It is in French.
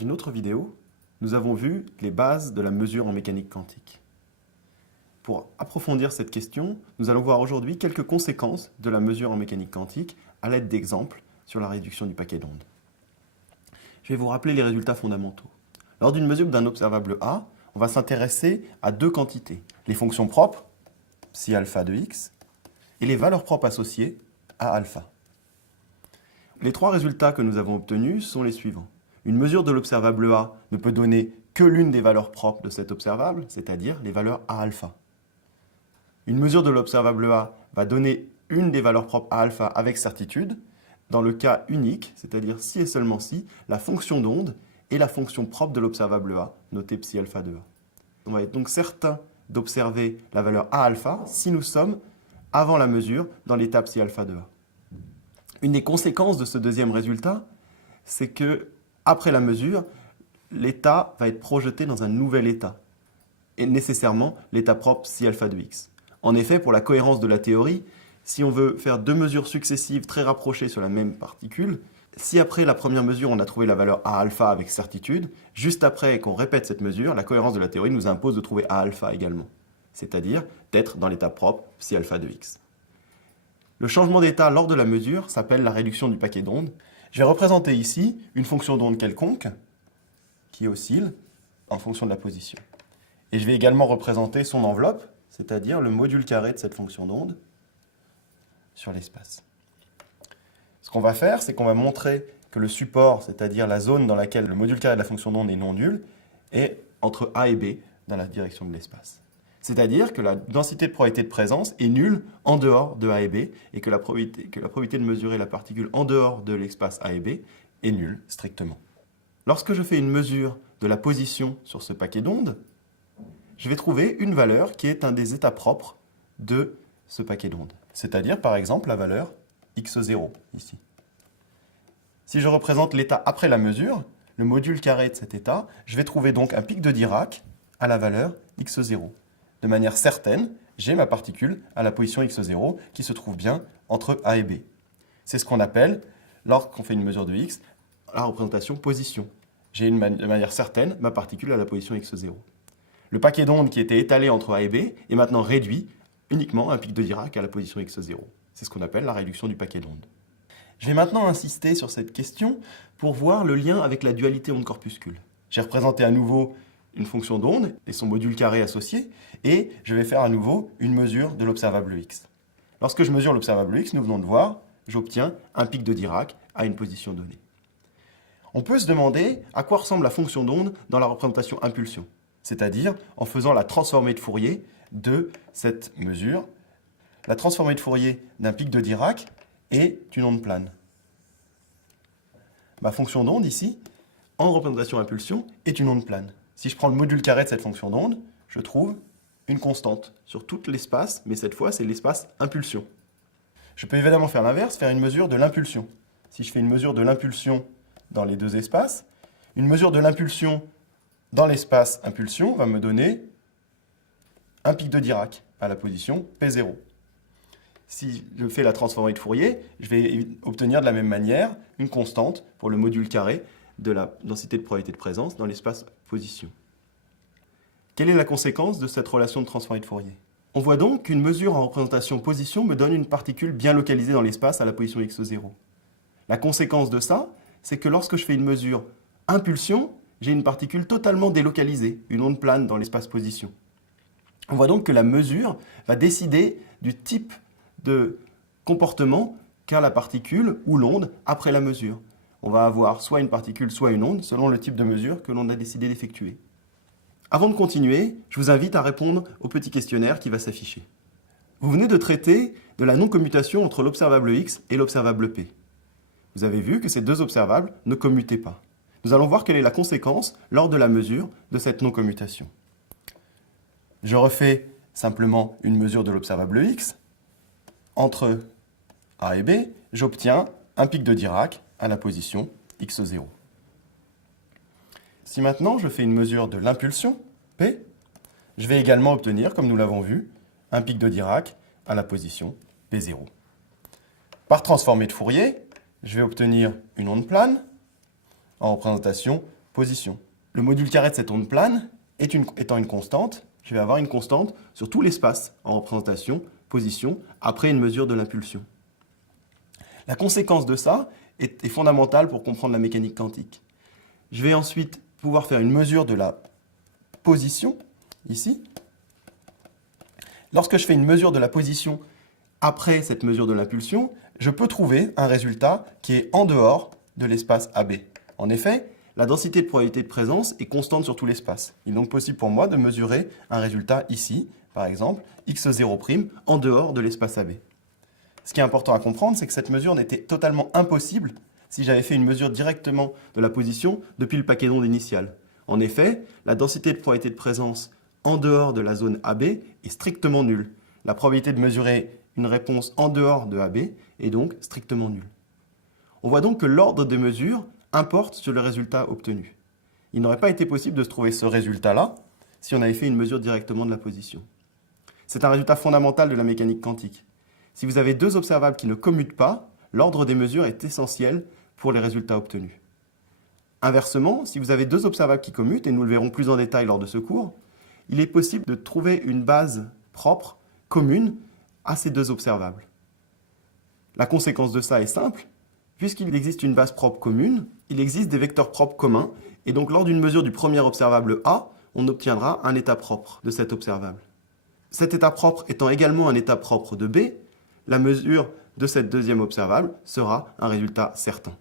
une autre vidéo, nous avons vu les bases de la mesure en mécanique quantique. Pour approfondir cette question, nous allons voir aujourd'hui quelques conséquences de la mesure en mécanique quantique à l'aide d'exemples sur la réduction du paquet d'ondes. Je vais vous rappeler les résultats fondamentaux. Lors d'une mesure d'un observable A, on va s'intéresser à deux quantités, les fonctions propres, psi alpha de x, et les valeurs propres associées à alpha. Les trois résultats que nous avons obtenus sont les suivants. Une mesure de l'observable A ne peut donner que l'une des valeurs propres de cet observable, c'est-à-dire les valeurs A alpha. Une mesure de l'observable A va donner une des valeurs propres A alpha avec certitude, dans le cas unique, c'est-à-dire si et seulement si, la fonction d'onde est la fonction propre de l'observable A, notée psi alpha de A. On va être donc certain d'observer la valeur A alpha si nous sommes avant la mesure dans l'état psi alpha de A. Une des conséquences de ce deuxième résultat, c'est que après la mesure, l'état va être projeté dans un nouvel état, et nécessairement l'état propre psi alpha de x. En effet, pour la cohérence de la théorie, si on veut faire deux mesures successives très rapprochées sur la même particule, si après la première mesure on a trouvé la valeur A alpha avec certitude, juste après qu'on répète cette mesure, la cohérence de la théorie nous impose de trouver A alpha également, c'est-à-dire d'être dans l'état propre psi alpha de x. Le changement d'état lors de la mesure s'appelle la réduction du paquet d'ondes. Je vais représenter ici une fonction d'onde quelconque qui oscille en fonction de la position. Et je vais également représenter son enveloppe, c'est-à-dire le module carré de cette fonction d'onde sur l'espace. Ce qu'on va faire, c'est qu'on va montrer que le support, c'est-à-dire la zone dans laquelle le module carré de la fonction d'onde est non nul, est entre A et B dans la direction de l'espace. C'est-à-dire que la densité de probabilité de présence est nulle en dehors de A et B, et que la probabilité de mesurer la particule en dehors de l'espace A et B est nulle, strictement. Lorsque je fais une mesure de la position sur ce paquet d'ondes, je vais trouver une valeur qui est un des états propres de ce paquet d'ondes. C'est-à-dire, par exemple, la valeur x0, ici. Si je représente l'état après la mesure, le module carré de cet état, je vais trouver donc un pic de Dirac à la valeur x0. De manière certaine, j'ai ma particule à la position x0 qui se trouve bien entre A et B. C'est ce qu'on appelle, lorsqu'on fait une mesure de x, la représentation position. J'ai de manière certaine ma particule à la position x0. Le paquet d'ondes qui était étalé entre A et B est maintenant réduit uniquement à un pic de Dirac à la position x0. C'est ce qu'on appelle la réduction du paquet d'ondes. Je vais maintenant insister sur cette question pour voir le lien avec la dualité onde-corpuscule. J'ai représenté à nouveau une fonction d'onde et son module carré associé, et je vais faire à nouveau une mesure de l'observable x. Lorsque je mesure l'observable x, nous venons de voir, j'obtiens un pic de Dirac à une position donnée. On peut se demander à quoi ressemble la fonction d'onde dans la représentation impulsion, c'est-à-dire en faisant la transformée de Fourier de cette mesure. La transformée de Fourier d'un pic de Dirac est une onde plane. Ma fonction d'onde ici, en représentation impulsion, est une onde plane. Si je prends le module carré de cette fonction d'onde, je trouve une constante sur tout l'espace, mais cette fois, c'est l'espace impulsion. Je peux évidemment faire l'inverse, faire une mesure de l'impulsion. Si je fais une mesure de l'impulsion dans les deux espaces, une mesure de l'impulsion dans l'espace impulsion va me donner un pic de Dirac à la position P0. Si je fais la transformée de Fourier, je vais obtenir de la même manière une constante pour le module carré de la densité de probabilité de présence dans l'espace position. Quelle est la conséquence de cette relation de transformée de Fourier? On voit donc qu'une mesure en représentation position me donne une particule bien localisée dans l'espace à la position x0. La conséquence de ça, c'est que lorsque je fais une mesure impulsion, j'ai une particule totalement délocalisée, une onde plane dans l'espace position. On voit donc que la mesure va décider du type de comportement qu'a la particule ou l'onde après la mesure. On va avoir soit une particule, soit une onde, selon le type de mesure que l'on a décidé d'effectuer. Avant de continuer, je vous invite à répondre au petit questionnaire qui va s'afficher. Vous venez de traiter de la non-commutation entre l'observable x et l'observable p. Vous avez vu que ces deux observables ne commutaient pas. Nous allons voir quelle est la conséquence lors de la mesure de cette non-commutation. Je refais simplement une mesure de l'observable x. Entre A et B, j'obtiens un pic de Dirac à la position x0. Si maintenant je fais une mesure de l'impulsion, P, je vais également obtenir, comme nous l'avons vu, un pic de Dirac à la position P0. Par transformée de Fourier, je vais obtenir une onde plane en représentation position. Le module carré de cette onde plane étant une constante, je vais avoir une constante sur tout l'espace en représentation, position, après une mesure de l'impulsion. La conséquence de ça est fondamentale pour comprendre la mécanique quantique. Je vais ensuite pouvoir faire une mesure de la position, ici. Lorsque je fais une mesure de la position après cette mesure de l'impulsion, je peux trouver un résultat qui est en dehors de l'espace AB. En effet, la densité de probabilité de présence est constante sur tout l'espace. Il est donc possible pour moi de mesurer un résultat ici, par exemple, x0' en dehors de l'espace AB. Ce qui est important à comprendre, c'est que cette mesure n'était totalement impossible si j'avais fait une mesure directement de la position depuis le paquet d'ondes initial. En effet, la densité de probabilité de présence en dehors de la zone AB est strictement nulle. La probabilité de mesurer une réponse en dehors de AB est donc strictement nulle. On voit donc que l'ordre des mesures importe sur le résultat obtenu. Il n'aurait pas été possible de se trouver ce résultat-là si on avait fait une mesure directement de la position. C'est un résultat fondamental de la mécanique quantique. Si vous avez deux observables qui ne commutent pas, l'ordre des mesures est essentiel pour les résultats obtenus. Inversement, si vous avez deux observables qui commutent, et nous le verrons plus en détail lors de ce cours, il est possible de trouver une base propre, commune, à ces deux observables. La conséquence de ça est simple. Puisqu'il existe une base propre commune, il existe des vecteurs propres communs, et donc lors d'une mesure du premier observable A, on obtiendra un état propre de cet observable. Cet état propre étant également un état propre de B, la mesure de cette deuxième observable sera un résultat certain.